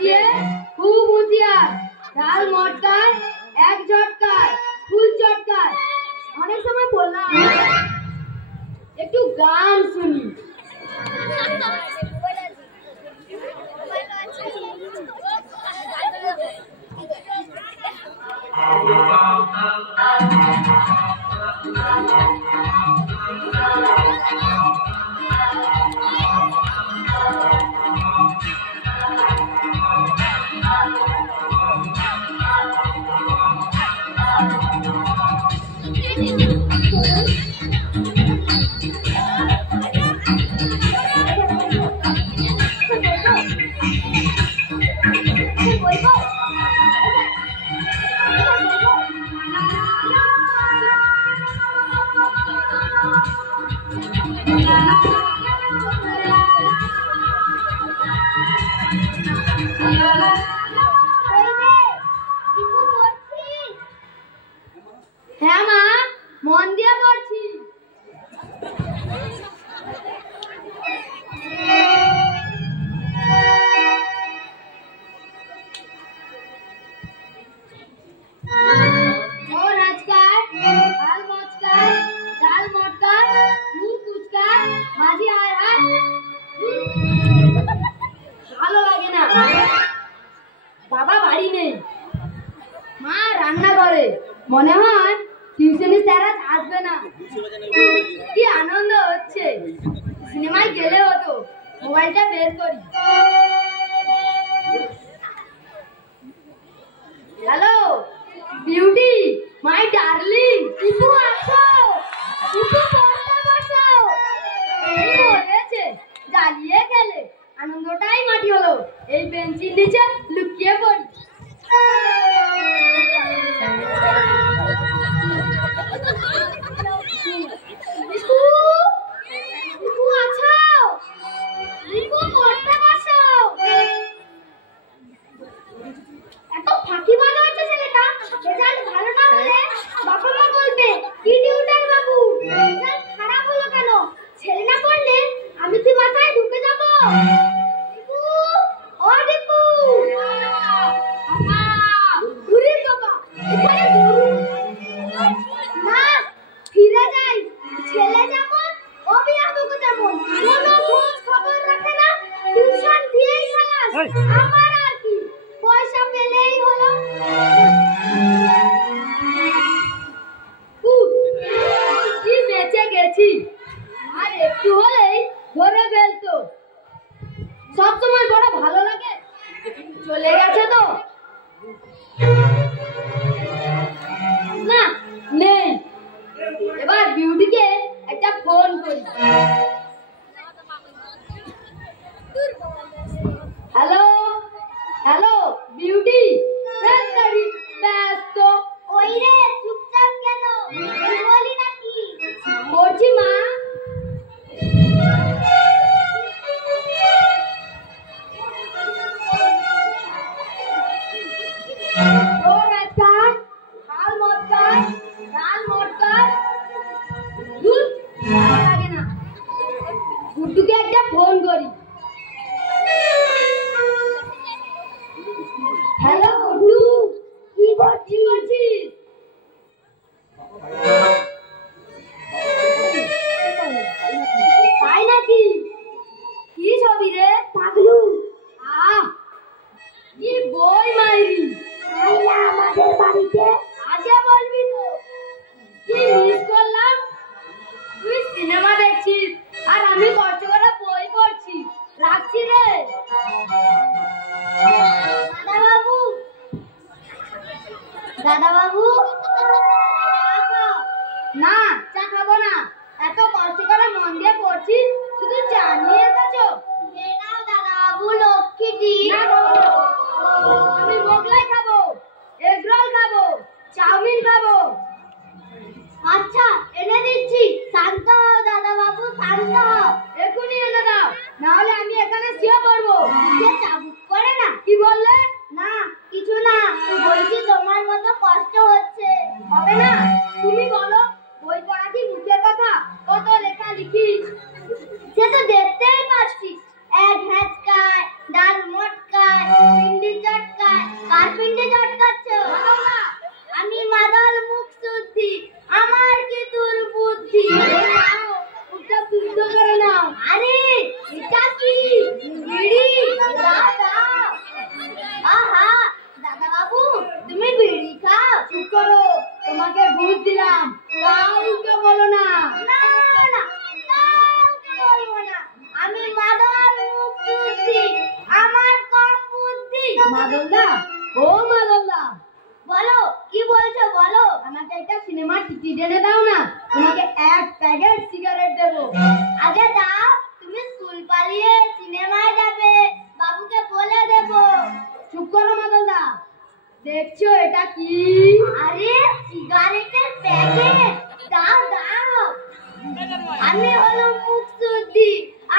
দিয়ে খুব হুঁশিয়ার, ডাল মটকায় এক ঝটকায় ফুল চটকায়। অনেক সময় বললাম একটু গান শুনি। হ্যাঁ মা, মন দিয়ে পড়ছি। ভালো লাগে না, বাবা বাড়ি নেই, মা রান্না করে। মনে হয় টিউশনি স্যার আজ আসবে না। কি আনন্দ হচ্ছে, সিনেমায় গেলে হতো। মোবাইলটা বের করি। Hello beauty, my darling, Tipu আসো, টিপু পড়তে বসো। এই হয়েছে, জ্বালিয়ে খেলে আনন্দটাই মাটি হলো। এই বেঞ্চির নিচে লুকিয়ে পড়ি। এত ফাঁকিবাজ হয়েছে ছেলেটা। রেজাল্ট ভালো না হলে বাবা মা বলবে কি টিউটর বাবু রেজাল্ট খারাপ হলো কেন? ছেলে না পড়লে আমি কি মাথায় ঢুকে যাব? দীপু, ও দীপু, ঘুরে বাবা, এখানে গরু না, ফিরে যাই। ছেলে যেমন অভিভাবক তেমন, কোনো খোঁজ খবর রাখে না, টিউশন দিয়েই খালাস। আমার আর কি, পয়সা পেলেই হলো। কি বেঁচে গেছি, আর একটু হলেই ধরে ফেলতো। সবসময় বড় ভালো লাগে, চলে গেছে তো না, নেই। এবার বিউটিকে একটা ফোন করি। হ্যালো হ্যালো বিউটি, ব্যস্ত? ওই রে, চুপচাপ কেন, বলি নাকি? করছি মা। গুড্ডুকে একটা ফোন করি। হ্যালো গুড্ডু, কি করছিস? তাই নাকি? কি ছবি রে? পাগলু। কি বই মাইরি আমাদের বাড়িতে, আগে বলবি তো। কি মিস করলাম, তুই সিনেমা দেখছিস আর আমি কষ্ট করে বই পড়ছি। রাখছি রে। দাদা বাবু, না চা খাবো না, এত কষ্ট করে মন দিয়ে পড়ছি, শুধু চা নিয়ে এসেছো। দাদা বাবু লক্ষ্মীটি, আমি মোগলাই খাবো, এগ রোল খাবো, চাউমিন খাবো। আচ্ছা এনে দিচ্ছি, শান্ত হও দাদা বাবু, শান্ত হও। এখনই এনে দাও, না হলে আমি এখানে শুয়ে পড়বো। চাবুক করে না। কি বললে? না কিছু না, বলছি তোমার মতো কষ্ট হচ্ছে। হবে না, তুমি বলো। বই পড়া কি মুখের কথা? কত লেখা লিখিস, সে তো দেখতেই পাচ্ছি। এক হ্যাচকায়, ডাল মটকায়, মাদলদা, ও মাদলদা, বলো কি বলছো বলো। আমাকে একটা সিনেমার টিকিট এনে দাও না, তোমাকে এক প্যাকেট সিগারেট দেবো। আগে দাও, তুমি স্কুল পালিয়ে সিনেমায় যাবে, বাবুকে বলে দেবো। চুপ করো মাদলদা, দেখছো এটা কি? আরে সিগারেটের প্যাকেট। দাও দাও। আমি হলো মুখশুদ্ধি,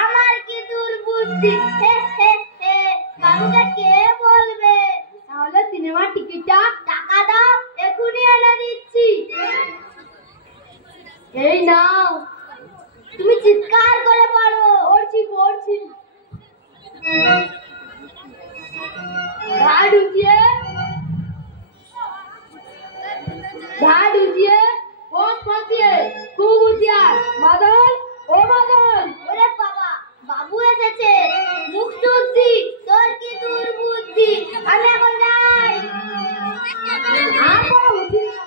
আমার কি দুর্বুদ্ধি। হে হে হে, বাবুকে কে বলবে? তাহলে সিনেমার টিকিটটা টাকা দাও, এখনই এনে দিচ্ছি। এই নাও। তুমি চিৎকার করে পড়ো। পড়ছি পড়ছি। ঘাড় উঠিয়ে, ঘাড় উঠিয়ে, পথ ফাঁসিয়ে, খুব হুঁশিয়ার। মাদল, ও মাদল। ওরে বাবা, বাবু এসেছে। মুখ শুদ্ধি, তোর কি দুর্বুদ্ধি। আমি এখন যাই। আর পড়া উচিত না।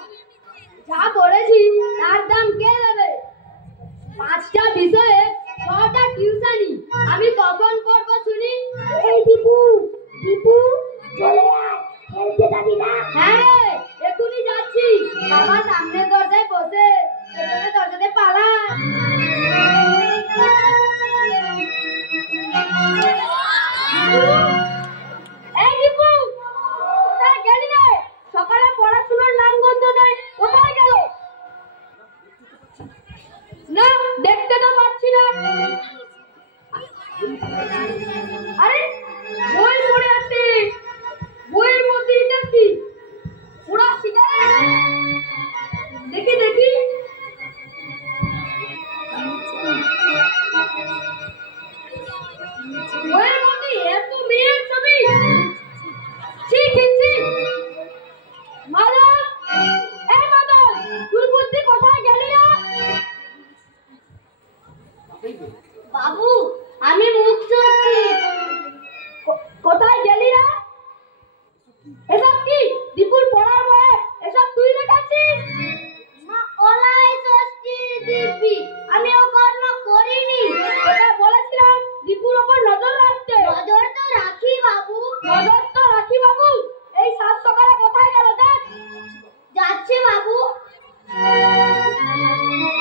যা পড়েছি তার দাম কে দেবে? 5টা বিষয়ে 6টা টিউশনি। আমি কখন পড়বো শুনি? এই দীপু, দীপু চলে আয়, খেলতে যাবি না? হ্যাঁ, এখনই যাচ্ছি। বাবা সামনের দরজায় বসে, পেছনের দরজাতে পালা। এই দীপু, কোথায় গেলি রে? সকালে পড়াশোনার নাম গন্ধ নেই, কোথায় গেল? না, দেখতে তো পাচ্ছি না। আরে বই পড়ে আছে, বইয়ের মধ্যে এটা কি? পুরা সিগারেট। দেখি দেখি। বইয়ের মধ্যে এত মেয়ের ছবি। ঠিক আছে। মাদল, এই মাদল, তুই বুদ্ধি কোথায় গেলি রে? বাবু, আমি মুখ শুদ্ধি। কোথায় গেলি রে? এসব কি দীপুর পড়ার বই? এসব তুই লেখাচ্ছিস? মা ওলাই ষষ্ঠী দিব্যি, আমি ও কর্ম করিনি। ওটা বলেছিলাম দীপুর উপর নজর রাখতে। নজর তো রাখি বাবু। নজর তো রাখি বাবু। এই সাত সকালে কোথায় গেল দেখ? যাচ্ছে বাবু।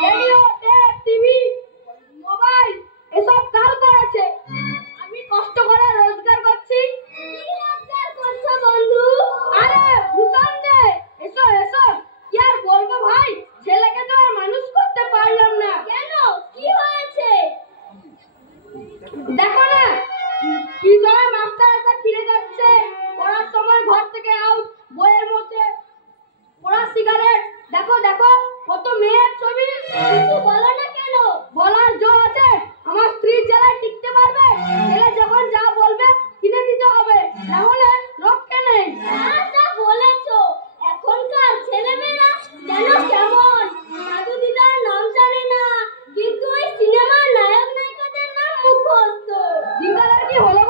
রেডিও, টেপ, টিভি, মোবাইল এসব কাল করেছে। আমি কষ্ট করে রোজগার করছি। কি রোজগার করছো বন্ধু? আরে ভূষণ দে। এসো এসো। কি আর বলবো ভাই, ছেলেকে তো আর মানুষ করতে পারলাম না। কেন, কি হয়েছে? দেখো না, কি সময় মাস্টার এসে ফিরে যাচ্ছে, পড়ার সময় ঘর থেকে আউট, বইয়ের মধ্যে পড়া সিগারেট। দেখো দেখো, কত মেয়ের ছবি। কিছু বলো না কেন? বলার জো আছে। আমার স্ত্রীর জ্বালায় টিকতে পারবে? ছেলে যখন যা বলবে কিনে দিতে হবে, না হলে রক্ষে নেই। যা বলেছো, এখনকার ছেলেমেয়েরা যেন কেমন দাদু দিদার নাম জানে না, কিন্তু ওই সিনেমার নায়ক নায়িকাদের নাম মুখস্থ। দিদার কি হলো